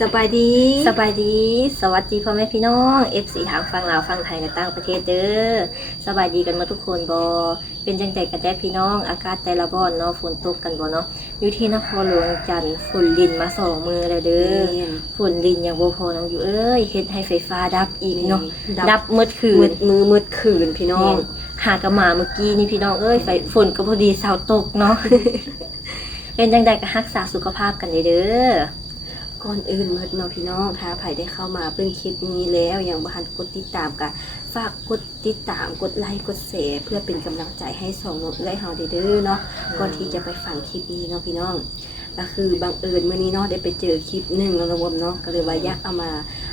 สบายดีสบายดี สวัสดีพ่อแม่พี่น้อง FC ทางฟังลาวฟังไทยและต่างประเทศเด้อสบายดีกันหมาทุกคนบอเป็นจังใจกันได้พี่น้อง อากาศแต่ละบ่อนเนาะฝนตกกันบ่เนาะอยู่ที่นครหลวงจันทร์ฝนลินมาสองมือเลยเด้อฝนลินยังบ่พอน้องอยู่เอ้ยเฮ็ดให้ไฟฟ้าดับอีกเนาะดับมืดคืมืนดมือมืดคืนพี่น้องหากระหมาเมื่อกี้นี่พี่น้องเอ้ยไฟฝนก็พอดีเสาตกเนาะเป็นจังใดก็รักษาสุขภาพกันเด้อ ก่อนอื่นมืดเนาะพี่น้องถ้าใครได้เข้ามาเพิ่งคลิปนี้แล้วยังบ่ทันกดติดตามกันฝากกดติดตามกดไลค์กดแชร์เพื่อเป็นกำลังใจให้สองน้องเอ้ยเฮาเด้อเนาะก่อนที่จะไปฟังคลิปนี้เนาะพี่น้องก็คือบังเอิญมื้อนี้เนาะได้ไปเจอคลิปหนึ่งเนาะระบบเนาะก็เลยว่าอยากเอามา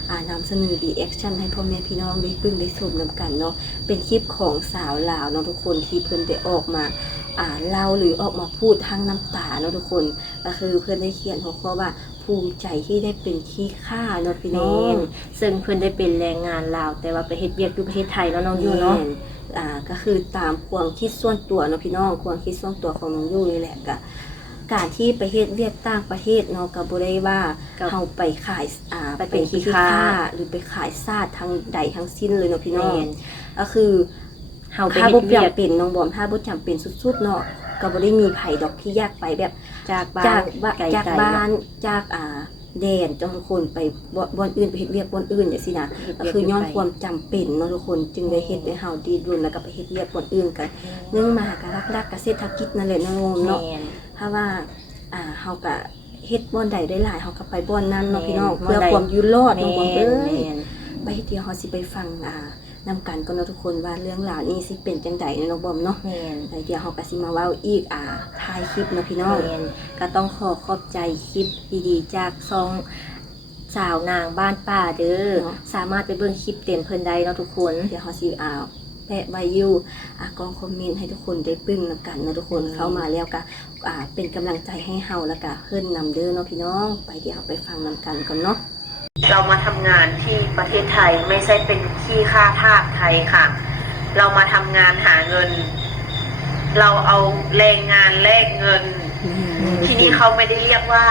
อ่านำเสนอรีแอคชั่นให้พ่อแม่พี่น้องได้ปึ้งได้ชมนำกันเนาะเป็นคลิปของสาวลาวเนาะทุกคนที่เพิ่นได้ออกมาอ่านเล่าหรือออกมาพูดทั้งน้ำตาเนาะทุกคนก็คือเพื่อนได้เขียนหัวข้อว่า ภูมิใจที่ได้เป็นขี้ข้าเนาะพี่น้องซึ่งเพิ่นได้เป็นแรงงานลาว แต่ว่าไปเฮ็ดเวียกอยู่ประเทศไทยแล้วน้องอยู่เนาะแม่อ่าก็คือตามความคิดส่วนตัวเนาะพี่น้องความคิดส่วนตัวของน้องยู่นี่แหละก็การที่ไปเฮ็ดเวียกต่างประเทศเนาะก็บ่ได้ว่ากับเฮาไปขายอ่าไปเป็นขี้ข้าหรือไปขายซาดทั้งใดทั้งสิ้นเลยเนาะพี่น้องแม่นก็คือเฮาไปถ้าเฮ็บ่ดเวียกจำเป็นน้องบอมถ้าบ่จำเป็นสุดๆเนาะก็บ่ได้มีไผดอกที่อยากไปแบบ จากบ้าจากนบ้านไกลๆจากบ้านจากอ่าแดนจนทุกคนไปบ่บ่อนอื่นไปเฮ็ดเวียกบ่อนอื่นอย่างซี่นะเฮ็ดก็เวียคือย้อนไปความจำเป็นเนาะทุกคนจึงได้เฮ็ดให้เฮาดีดุลแล้วก็ไปเฮ็ดเวียกบ่อนอื่นกัน เนื่องมากับรักๆกับเศรษฐกิจนั่นแหละเนาะแม่เนาะนถ้าว่าอ่าเฮาก็เฮ็ดบ่อนใดได้หลายเฮาก็ไปบ่อนนั้นเนาะพี่น้องแม่นเพื่อบ่อนใดความอยู่รอดแม่เนาะนบ่เอ้ยแม่นไปเดี๋ยวเฮาสิไปฟังอ่า นำกันก่อนเนาะทุกคนว่าเรื่องราวนี้สิเป็นจังไดเนาะน้องบอมเนาะแม่นแล้วเดี๋ยวเฮาก็สิมาเว้าอีกอ่าท้ายคลิปเนาะพี่น้องแม่นก็ต้องขอขอบใจคลิปดีๆจากซองสาวนางบ้านป่าเด้อเนาะสามารถไปเบิ่งคลิปเต็มเพิ่นได้เนาะทุกคน เดี๋ยวเขาสิอ่าแปะไว้อยู่อ่ากองคอมเมนต์ให้ทุกคนได้ปึ้งนำกันนะทุกคนอืมเข้ามาแล้วก็อ่าเป็นกำลังใจให้เฮาแล้วก็เพิ่นนำเด้อเนาะพี่น้อง ไปเดี๋ยวเราไปฟังนำกันก่อนเนาะ เรามาทำงานที่ประเทศไทยไม่ใช่เป็นขี้ค่าทาสไทยค่ะ เรามาทำงานหาเงิน เราเอาแรงงานแลกเงิน ที่นี่เขาไม่ได้เรียกว่า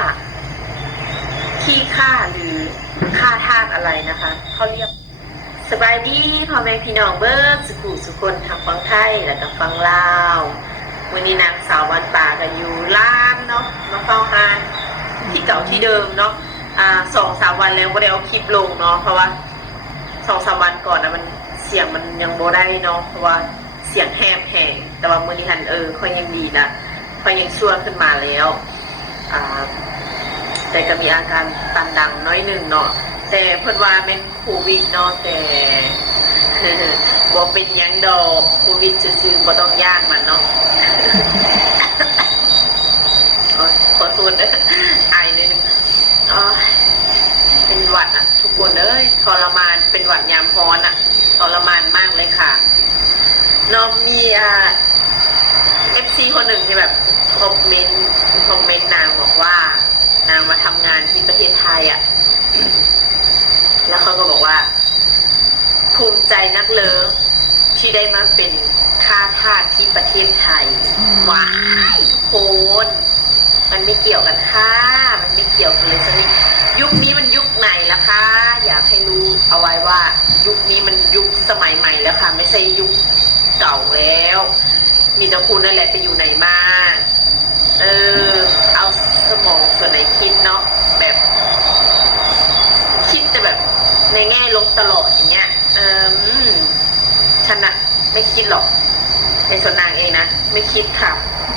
ขี้ค่าหรือค่าทาสอะไรนะคะเขาเรียกสบายดีพ่อแม่พี่น้องเบิร์ดสุขุสุคนทางฟังไทยแล้วก็ฟังลาววันนี้นางสาววันป่าก็อยู่ร้านเนาะมาเฝ้าฮานที่เก่าที่เดิมเนาะ อ่าสองสามวันแล้วก็ได้เอาคลิปลงเนาะเพราะว่าสองสามวันก่อนนะมันเสียงมันยังโบได้เนาะเพราะว่าเสียงแหบแหงแต่ว่ามือนี้หันเออค่อยยังดีนะค่อยยังชั่วขึ้นมาแล้วอ่าแต่ก็มีอาการตันดังน้อยหนึ่งเนาะแต่เพิ่นว่าเป็นโควิดเนาะแต่บ่เป็นยังดอกโควิดซื่อๆบ่ต้องย่านมันเนาะขอโทษเด้ออายนิดนึง อ๋อเป็นหวัดอะ ทุกคนเอ้ยทรมานเป็นหวัดยามร้อนอะทรมานมากเลยค่ะเนาะมีอ่า FC คนหนึ่งที่แบบคอมเมนต์คอมเมนต์นางบอกว่า นางมาทำงานที่ประเทศไทยอะ่ะ แล้วเขาก็บอกว่า ภูมิใจนักเลอที่ได้มาเป็นข้าทาสที่ประเทศไทยว้ายโคน มันไม่เกี่ยวกันค่ะ มันไม่เกี่ยวกันเลยสักนิดยุคนี้มันยุคไหนละคะ อยากให้รู้เอาไว้ว่ายุคนี้มันยุคสมัยใหม่แล้วค่ะ ไม่ใช่ยุคเก่าแล้ว มีแต่คุณนั่นแหละไปอยู่ไหนมา เออ เอาสมองส่วนไหนคิดเนาะแบบ คิดแต่แบบในแง่ลบตลอดอย่างเงี้ย เออฉันอะไม่คิดหรอกในส่วนนางเองนะ ไม่คิดค่ะ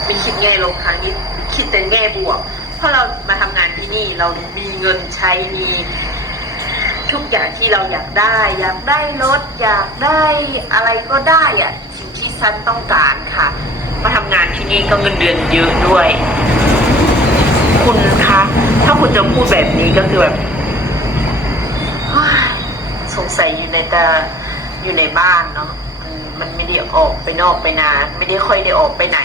ไม่คิดแง่ลบครั้งนี้ คิดแต่แง่บวก เพราะเรามาทำงานที่นี่เรามีเงินใช้มีทุกอย่างที่เราอยากได้ อยากได้รถอยากได้อะไรก็ได้อะสิ่งที่ฉันต้องการค่ะ มาทำงานที่นี่ก็เงินเดือนเยอะด้วย คุณคะถ้าคุณจะพูดแบบนี้ก็คือแบบสงสัยอยู่ในแต่อยู่ในบ้านเนาะมันไม่ได้ออกไปนอกไปนานไม่ได้ค่อยได้ออกไปไหน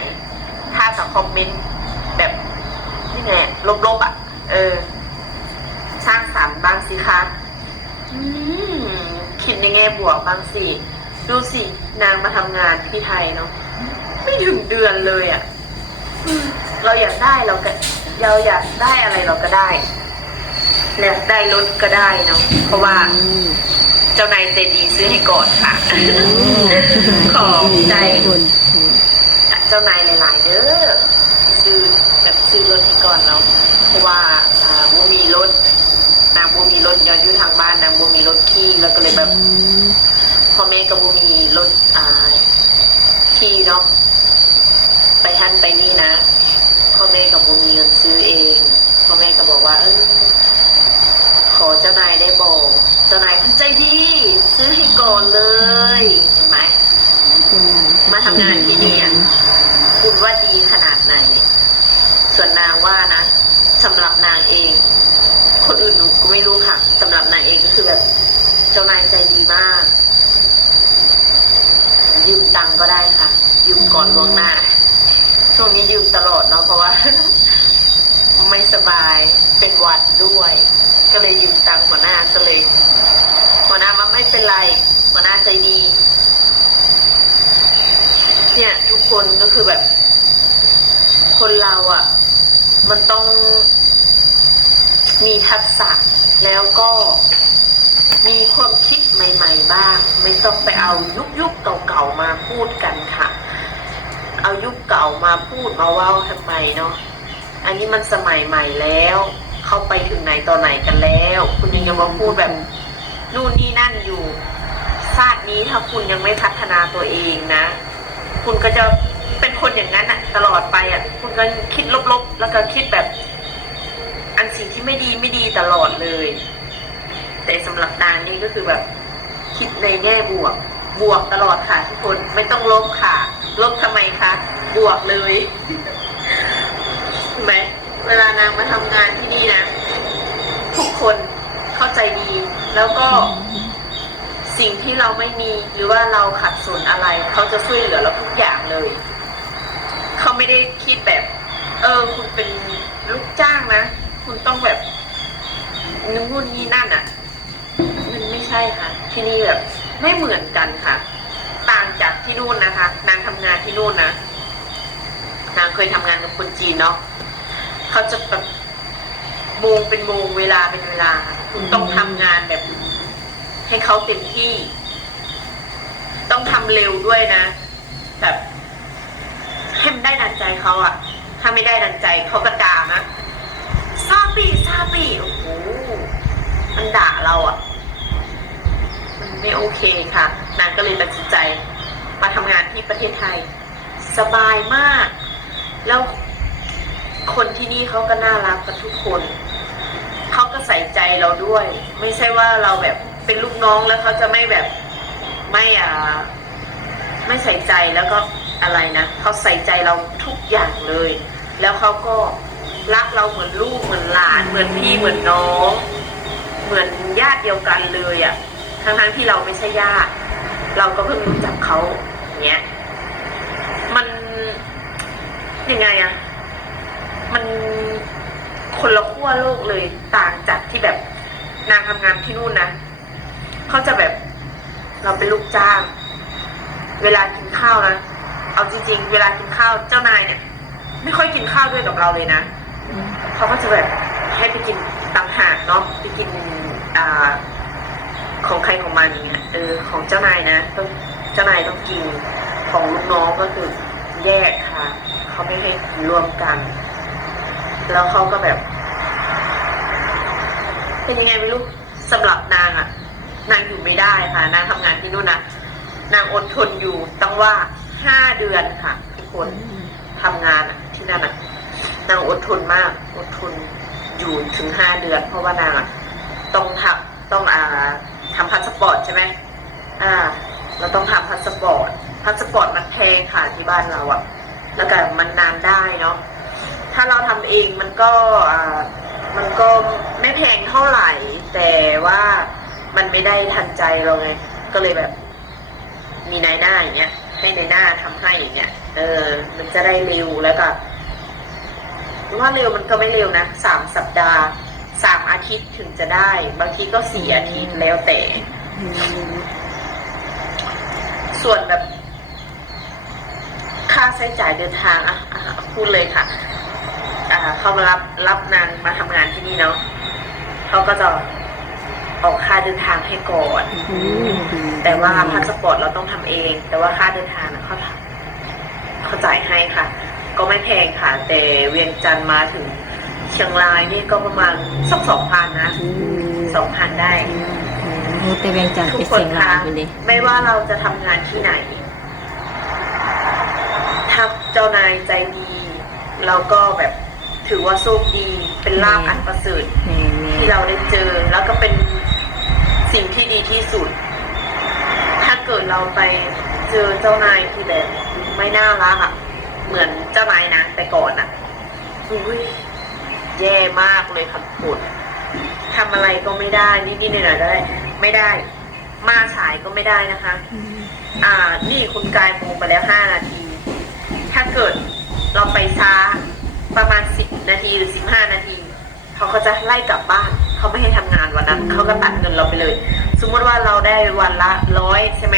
ถ้าสังคอมเมนต์ นี่แหละลบๆอะ เออ สร้างสรรค์บ้างสิคะอืมคิดในแง่บวกบ้างสิดูสินางมาทำงานที่ไทยเนาะไม่ถึงเดือนเลยอะ่ะอืมเราอยากได้เราก็เราอยากได้อะไรเราก็ได้แล้วได้รถก็ได้เนาะเพราะว่าอืมเจ้านายใจดีซื้อให้ก่อนค่ะขอบใจคน อืมเจ้านายหลายๆเด้อซื้อแบบซื้อรถให้ก่อนเนาะเพราะว่าอ่าบ่มีรถนางบ่มีรถย้อนอยู่ทางบ้านนางบ่มีรถขี่แล้วก็เลยแบบอืมพ่อแม่ก็บ่มีรถอ่าขี่เนาะไปทันไปนี่นะพ่อแม่ก็บ่มีเงินซื้อเองพ่อแม่ก็บอกว่า เออขอเจ้านายได้บอกเจ้านายท่านใจดี ซื้อให้ก่อนเลยเห็นไหม เป็นไง มาทำงานที่นี่อะ คุณว่าดีขนาดไหน ส่วนนางว่านะสำหรับนางเอง คนอื่นหนูก็ไม่รู้ค่ะสำหรับนางเองก็คือแบบ เจ้านายใจดีมาก ยืมตังก็ได้ค่ะ ยืมก่อนล่วงหน้า ช่วงนี้ยืมตลอดเนาะเพราะว่า ไม่สบายเป็นหวัดด้วย ก็เลยยืมตังหัวหน้าก็เลยหัวหน้ามาไม่เป็นไรหัวหน้าใจดี เนี่ย ทุกคนก็คือแบบ คนเราอะ่ะ มันต้อง มีทักษะแล้วก็มีความคิดใหม่ ๆ บ้าง ไม่ต้องไปเอายุคยุคเก่าๆมาพูดกันค่ะ เอายุคเก่ามาพูดมาว่าทำไมเนาะอันนี้มันสมัยใหม่แล้ว เข้าไปถึงไหนต่อไหนกันแล้ว คุณยังจะมาพูดแบบนู่นนี่นั่นอยู่ชาตินี้ถ้าคุณยังไม่พัฒนาตัวเองนะ คุณก็จะเป็นคนอย่างนั้นอะตลอดไปอะคุณก็คิดลบๆ แล้วก็คิดแบบ สิ่งที่ไม่ดีไม่ดีตลอดเลย แต่สำหรับนางนี่ก็คือแบบคิดในแง่บวก บวกตลอดค่ะทุกคนไม่ต้องลบค่ะ ลบทำไมคะบวกเลยเห็นไหมเวลานางมาทำงานที่นี่นะทุกคนเข้าใจดี แล้วก็สิ่งที่เราไม่มีหรือว่าเราขัดสนอะไร เขาจะช่วยเหลือเราทุกอย่างเลย เขาไม่ได้คิดแบบ เออ คุณเป็นลูกจ้างนะ คุณต้องแบบนู่นนี่นั่นอะ มันไม่ใช่ค่ะ ที่นี่แบบไม่เหมือนกันค่ะ ต่างจากที่นู่นนะคะ นางทำงานที่นู่นนะนางเคยทำงานกับคนจีนเนาะเขาจะแบบโมงเป็นโมงเวลาเป็นเวลาคุณต้องทำงานแบบ ให้เขาเต็มที่ ต้องทำเร็วด้วยนะ แบบให้มันได้ดังใจเขาอะถ้าไม่ได้ดังใจเขาก็ด่านะ ซาปีซาปีโอ้โหมันด่าเราอะมันไม่โอเคค่ะ นางก็เลยตัดสินใจ มาทำงานที่ประเทศไทย สบายมาก แล้วคนที่นี่เขาก็น่ารักกันทุกคนเขาก็ใส่ใจเราด้วย ไม่ใช่ว่าเราแบบเป็นลูกน้องแล้วเขาจะไม่แบบไม่อ่าไม่ใส่ใจแล้วก็อะไรนะเขาใส่ใจเราทุกอย่างเลย แล้วเขาก็ รักเราเหมือนลูกเหมือนหลาน เหมือนพี่เหมือนน้อง เหมือนญาติเดียวกันเลยอะ่ะทั้งทั้งๆที่เราไม่ใช่ญาติ เราก็เพิ่งรู้จักเขาเงี้ย มันยังไงอะมันคนละขั้วโลกเลยต่างจากที่แบบนางทำงานที่นู่นนะเขาจะแบบเราเป็นลูกจ้าง เวลากินข้าวนะเอาจริง ๆ เวลากินข้าวเจ้านายเนี่ย ไม่ค่อยกินข้าวด้วยกับเราเลยนะ เขาก็จะแบบให้ไปกินต่างหากเนาะไปกินอ่าของใครของมันอย่างเงี้ยเออของเจ้านายนะต้องเจ้านายต้องกินของลูกน้องก็คือแยกค่ะเขาไม่ให้กินร่วมกัน แล้วเขาก็แบบ เป็นยังไงไม่รู้สำหรับนางอะนางอยู่ไม่ได้ค่ะ นางทำงานที่นู่นนะนางอดทนอยู่ตั้งว่าห้าเดือนค่ะทุกคนทำงานอะที่นั่นอะ นางอดทนมาก อดทนอยู่ถึงห้าเดือน เพราะว่านางต้องทำต้องอ่าทำพาสปอร์ตใช่ไหมอ่า เราต้องทำพาสปอร์ตพาสปอร์ตมันแพงค่ะที่บ้านเราอะแล้วก็มันนานได้เนาะถ้าเราทำเองมันก็อ่ามันก็ไม่แพงเท่าไหร่ แต่ว่ามันไม่ได้ทันใจเราไงก็เลยแบบ มีนายหน้าอย่างเงี้ยให้นายหน้าทำให้อย่างเงี้ยเออ มันจะได้เร็วแล้วก็ ว่าเร็วมันก็ไม่เร็วนะสามสัปดาห์สามอาทิตย์ถึงจะได้ บางทีก็สี่อาทิตย์แล้วแต่อืมส่วนแบบ ค่าใช้จ่ายเดินทางอะอะพูดเลยค่ะ อ่าเขามารับรับนางมาทำงานที่นี่เนาะเขาก็จะออกค่าเดินทางให้ก่อนอืมดีแต่ว่าพาสปอร์ตเราต้องทำเอง แต่ว่าค่าเดินทางนะเขาเขาจ่ายให้ค่ะ ก็ไม่แพงค่ะ แต่เวียงจันทร์มาถึงเชียงรายนี่ก็ประมาณสักสองพันนะอืมสองพันได้โอ้แต่เวียงจันทร์ทุไปกคนเสียงรายคะเป็นดิไม่ว่าเราจะทำงานที่ไหน ถ้าเจ้านายใจดี เราก็แบบถือว่าโชคดีเป็นลาภอันประเสริฐแม่แม่ที่เราได้เจอแล้วก็เป็นสิ่งที่ดีที่สุด ถ้าเกิดเราไปเจอเจ้านายที่แบบไม่น่ารักอะ เหมือนเจ้านายนะแต่ก่อนอะอุ้ยแย่มากเลยค่ะทุกคนทำอะไรก็ไม่ได้นิดๆหน่อยๆได้ ไม่ได้ มาสายก็ไม่ได้นะคะ อ่า นี่คุณกายโมงไปแล้วห้านาที ถ้าเกิดเราไปช้าประมาณสิบนาทีหรือสิบห้านาที เขาก็จะไล่กลับบ้านเขาไม่ให้ทำงานวันนั้นเขาก็ตัดเงินเราไปเลย สมมติว่าเราได้วันละร้อยใช่ไหม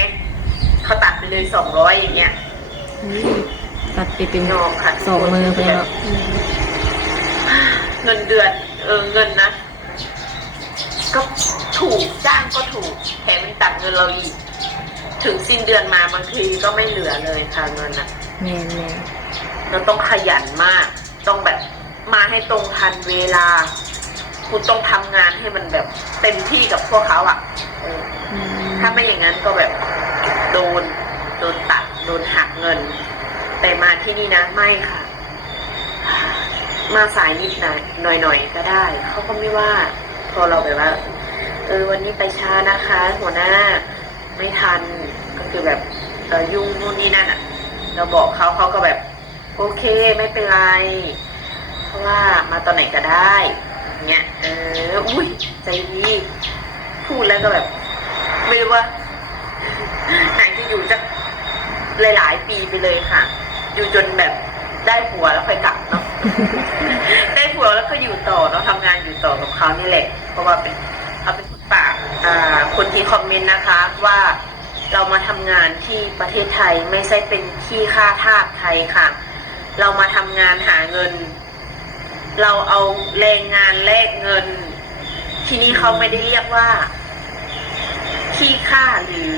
เขาตัดไปเลยสองร้อยอย่างเงี้ย ตัดไปเป็นนองค่ะสองมือไปแล้วเงินเดือนเออเงินนะ ก็ถูกจ้างก็ถูกแถมยังตัดเงินเราอีกถึงสิ้นเดือนมาบางทีก็ไม่เหลือเลยค่ะเงินอะแม่แม่เราต้องขยันมาก ต้องแบบมาให้ตรงทันเวลา คุณต้องทำงานให้มันแบบเต็มที่กับพวกเขาอะ่ะเออถ้าไม่อย่างนั้นก็แบบโดน โดนตัด โดนหักเงิน แต่มาที่นี่นะไม่ค่ะ มาสายนิดหน่อยหน่อยหน่อยๆก็ได้ เขาก็ไม่ว่า พอเราแบบว่า เออวันนี้ไปช้านะคะ หัวหน้าไม่ทันก็คือแบบเออยุ่งนู่นนี่นั่นอะ เราบอกเขาเขาก็แบบ โอเคไม่เป็นไร เพราะว่ามาตอนไหนก็ได้เงี้ยเอออุ้ยใจดีพูดแล้วก็แบบไม่รู้ว่าไหนจะอยู่จะหลาย ๆ ปีไปเลยค่ะ อยู่จนแบบได้ผัวแล้วค่อยกลับเนาะ ได้ผัวแล้วก็อยู่ต่อเนาะทำงานอยู่ต่อกับเขานี่แหละ เพราะว่าเป็นเขาเป็นคนปากอ่าคนที่คอมเมนต์นะคะว่าเรามาทำงานที่ประเทศไทยไม่ใช่เป็นขี้ค่าทาสไทยค่ะ เรามาทำงานหาเงิน เราเอาแรงงานแลกเงิน ที่นี่เขาไม่ได้เรียกว่า ขี้ค่าหรือ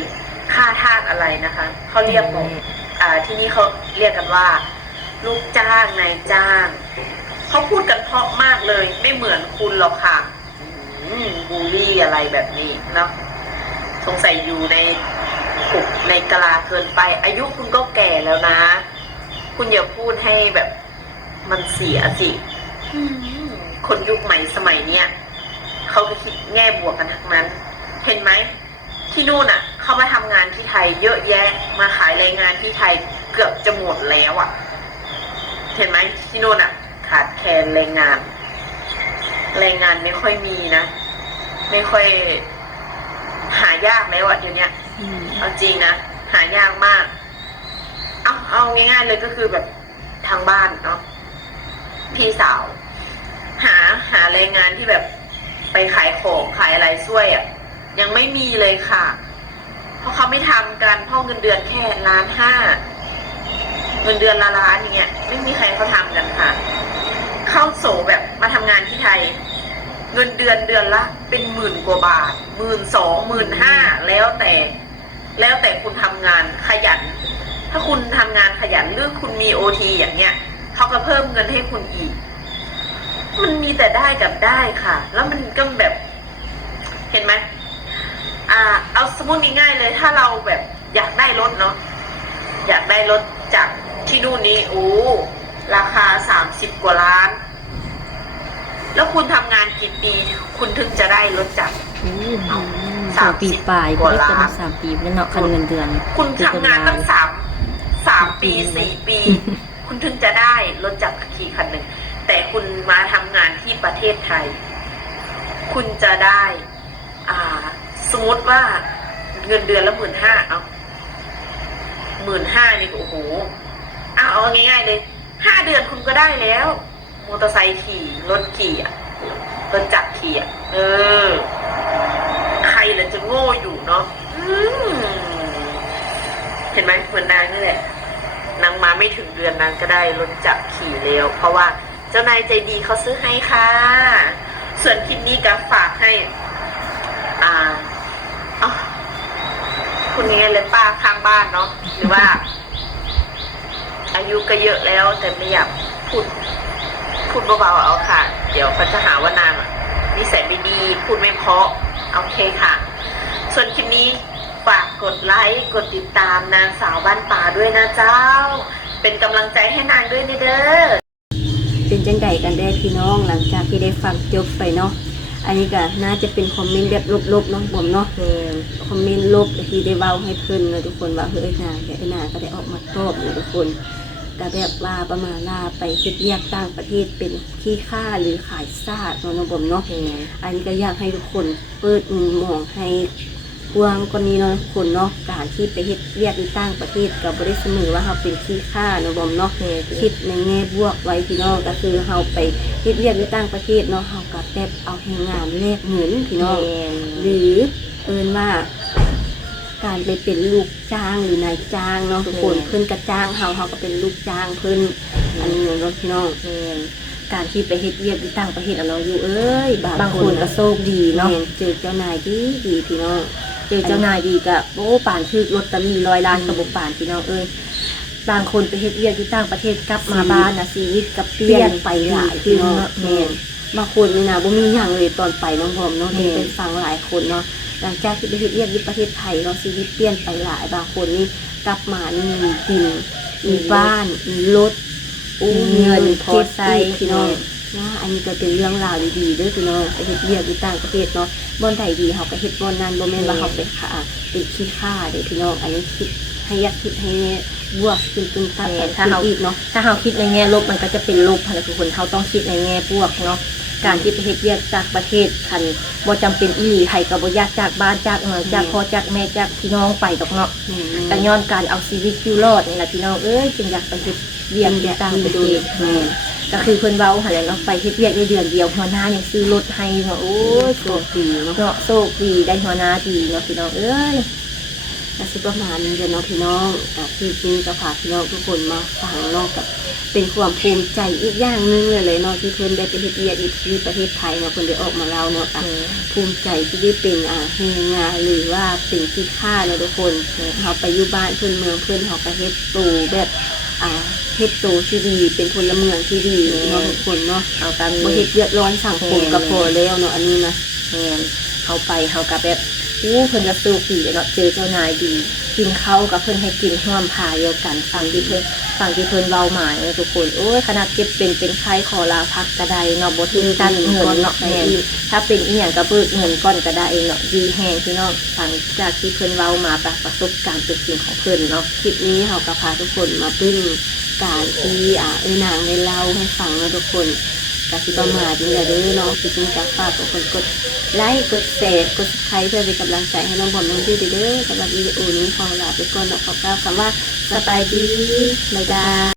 ค่าทาสอะไรนะคะ เขาเรียกว่าอ่า ที่นี่เขาเรียกกันว่า ลูกจ้างนายจ้างเขาพูดกันเพราะมากเลย ไม่เหมือนคุณหรอกค่ะอืมบูลลี่อะไรแบบนี้เนาะสงสัยอยู่ในขุกในกะลาเกินไป อายุคุณก็แก่แล้วนะ คุณอย่าพูดให้แบบมันเสียสิอืมคนยุคใหม่สมัยเนี้ยเขาก็คิดแง่บวกกันทั้งนั้น เห็นไหม ที่นู่นอะเขามาทำงานที่ไทยเยอะแยะมาขายแรงงานที่ไทยเกือบจะหมดแล้วอะ เห็นไหมที่นู่นอะ ขาดแคลนแรงงาน แรงงานไม่ค่อยมีนะ ไม่ค่อยหายากแล้วอะเดี๋ยวเนี้ยเอาจริงนะหายากมาก เอาเอาง่ายๆเลยก็คือแบบทางบ้านเนาะพี่สาว หาหาแรงงานที่แบบไปขายของขายอะไรช่วยอะ่ะ ยังไม่มีเลยค่ะ เพราะเขาไม่ทำกันเพราะเงินเดือนแค่ล้านห้าเงินเดือนละล้านอย่างเงี้ยไม่มีใครเขาทำกันค่ะ เข้าโสแบบมาทำงานที่ไทย เงินเดือนเดือนละ เป็นหมื่นกว่าบาทหมื่นสองหมื่นห้าแล้วแต่ แล้วแต่คุณทำงานขยัน ถ้าคุณทำงานขยันหรือคุณมีโอทีอย่างเงี้ยเขาก็เพิ่มเงินให้คุณอีก มันมีแต่ได้กับได้ค่ะ แล้วมันก็แบบ เห็นไหม อ่า เอาสมมติง่ายๆเลย ถ้าเราแบบอยากได้รถเนาะอยากได้รถจากที่นู่นนี้โอ้ราคาสามสิบกว่าล้าน แล้วคุณทำงานกี่ปี คุณถึงจะได้รถจาก สามปีปลายไม่ได้เกินสามปีแล้วเนาะคันเงินเดือนคุณทำงานตั้งสามสามปีสี่ปี คุณถึงจะได้รถจักรขี่คันหนึ่ง แต่คุณมาทำงานที่ประเทศไทย คุณจะได้อ่า สมมติว่าเงินเดือนละหมื่นห้าเอาหมื่นห้านี่โอ้โหเอาเอาง่ายๆเลยห้าเดือนคุณก็ได้แล้วมอเตอร์ไซค์ขี่รถขี่อะรถจักรขี่อะเออ ใครล่ะจะโง่อยู่เนาะเห็นไหมเหมือนนางนี่แหละนางมาไม่ถึงเดือนนางก็ได้รถจักรขี่แล้ว เพราะว่าเจ้านายใจดีเขาซื้อให้ค่ะ ส่วนคลิปนี้ก็ฝากให้ อ่า คุณยังไงเลยป้าข้างบ้านเนาะหรือว่า อายุก็เยอะแล้ว แต่ไม่อยากพูด พูดเบาๆเอาค่ะ เดี๋ยวเขาจะหาว่านางนิสัยไม่ดีพูดไม่เพาะโอเคค่ะ ส่วนคลิปนี้ฝากกดไลค์กดติดตามนางสาวบ้านป่าด้วยนะเจ้า เป็นกำลังใจให้นางด้วยนะเด้อเป็นจังใดกันได้พี่น้องหลังจากที่ได้ฟังจบไปเนาะ อันนี้ก็น่าจะเป็นคอมเมนต์แบบลบๆเนาะผมเนาะแม่นคอมเมนต์ลบที่ได้เว้าให้เพิ่นนะทุกคนว่าเฮ้ยนางแต่นางก็ได้ออกมาตอบนะทุกคนก็แบบว่าประมาณลาไปคิดเรียกต่างประเทศเป็นขี้ค่าหรือขายซาดเนาะน้องผมเนาะแม่นอันนี้ก็อยากให้ทุกคนเปิดมุมมองให้ กว้างกว่านี้เนาะทุกคนเนาะการที่ไปเฮ็ดเรียกอยู่ต่างประเทศกับบริเสมอว่าเราเป็นขี้ค่าเนาะบอมเนาะแม่นคิดในแง่บวกไว้พี่น้องก็คือเราไปเฮ็ดเรียกอยู่ต่างประเทศเนาะเราก็แบบเอาแรงงานแลกเงินพี่น้องแม่นหรือเอินว่าการไปเป็นลูกจ้างหรือนายจ้างเนาะทุกคนเพิ่นกระจ้างเฮาเฮาก็เป็นลูกจ้างเพิ่นอันนี้เนาะพี่น้องแม่นการที่ไปเฮ็ดเวียกอยู่ต่างประเทศอะเนาะอยู่เอ้ยบางบางคคนนก็ก็โชคดีเนาะเนาะเจอเจ้านายดีดีพี่น้องเจอเจ้านายดีก็โอ้ป่านคือลอตเตอรี่ร้อยล้านอืมกับบุป่านพี่น้องเอ้ยบางคนไปเฮ็ดเวียกที่ต่างประเทศกลับมาชีวิตบ้านนะชีวิตกับเปเปลี่ลี่ยยนนไปหลายขึ้พี่นน้องเนาะแม่แม่นบางคนนี่นะบ่มีหยังเลยตอนไปน้องพร้อมเนาะแม่เห็นเป็นฟังหลายคนเนาะหลังจากที่ไปเฮ็ดเวียกอยู่ประเทศไทยเนาะชีวิตเปลี่ยนไปหลายบางคนนี่กลับมานี่มีกินมีบ้านมีรถอู้มีเงินพอเก็บใช้อีกพี่น้อง นะอันนี้ก็เป็นเรื่องราวดีๆเด้วยพี่น้องไปเฮ็ดเวียกอยู่ต่างประเทศเนาะบ่อนใดดีเฮาก็เฮ็ดบ่อนนั้นบ่แม่นว่าเฮาไปค่าเป็นขี้ค่าเด้อพี่น้องอันนี้คิดให้อยักคิดให้แน่บวกขึ้นตึงตัดแม่กันถ้าเราอีกเนาะถ้าเราคิดในแง่ลบมันก็จะเป็นลบค่ะทุกคนเขาต้องคิดในแง่บวกเนาะการที่ไปเฮ็ดเวียกจากประเทศคันบ่จำเป็นอีหลีไผก็บ่อยากจากบ้านจากเมืองจากพ่อจากแม่จากพี่น้องไปดอกเนาะก็ย้อนการเอาชีวิตอยู่รอดนี่แหละพี่น้องเอ้ยจึงอยากไปเฮ็ดเวียกอยู่ต่างประเทศแม่น ก็คือเพิ่นเว้าหั่นแหละเนาะไปเฮ็ดเวียกได้เดือนเดียวหัวหน้ายังซื้อรถให้เนาะโอ้ยโชคดีเนาะเนาะโชคดีได้หัวหน้าดีเนาะพี่น้องเอ้ยก็สิประมาณนี้เด้อเนาะพี่น้องก็คือจริงก็พาพี่น้องทุกคนมาฟังเนาะกับเป็นความภูมิใจอีกอย่างหนึงเลยเลยเนาะที่เพิ่นได้ไปเฮ็ดเวียกอีกที่ประเทศไทยเนาะเพิ่นได้ออกมาเล่าเนาะอะ ภูมิใจที่ได้เป็นอ่าแรงงานหรือว่าเป็นที่ค่าเนาะทุกคนเขาไปอยู่บ้านเพื่อนเมืองเพื่อนเขาก็เฮ็ดตูแบบอ่า เฮ็ดตูที่ดี เป็นพลเมืองที่ดีเนาะทุกคนเนาะเอากันบ่เฮ็ดเดือดร้อนสังคมก็พอแล้วเนาะอันนี้นะ แม่นเขาไปเขาก็แบบอู้เพิ่นก็สู้ปีเนาะเจอเจ้านายดี กินข้าวกับเพิ่นให้กินห้อมพาเดียวกันฟังที่เพิ่นฟังที่เพิ่นเว้ามาเนี่ยทุกคนโอ้ยขนาดเจ็บเป็นเป็นไข้ขอลาพักก็ไดเนาะบ่ถึงตัดเงินเนาะแม่ถ้าเป็นอีหยังก็เบิกเงินก้อนก็ได้เนาะดีแฮงพี่น้องฟังจากที่เพิ่นเว้ามาจากประสบการณ์เป็นจริงของเพิ่นเนาะคลิปนี้เขาก็พาทุกคนมาพึ่งการที่อ่าเอ้นางได้เล่าให้ฟังเนะทุกคน กสิประมาทนี่แหละเด้อเนาะคลิปนี้ก็ฝากทุกคนกดไลค์กดแชร์กดไลค์เพื่อเป็นกำลังใจให้น้องบอมน้องดื้อเด้อสำหรับวิดีโอนี้ขอลาไปก่อนเนาะขอกล่าวคำว่าสบายดีบ๊ายบาย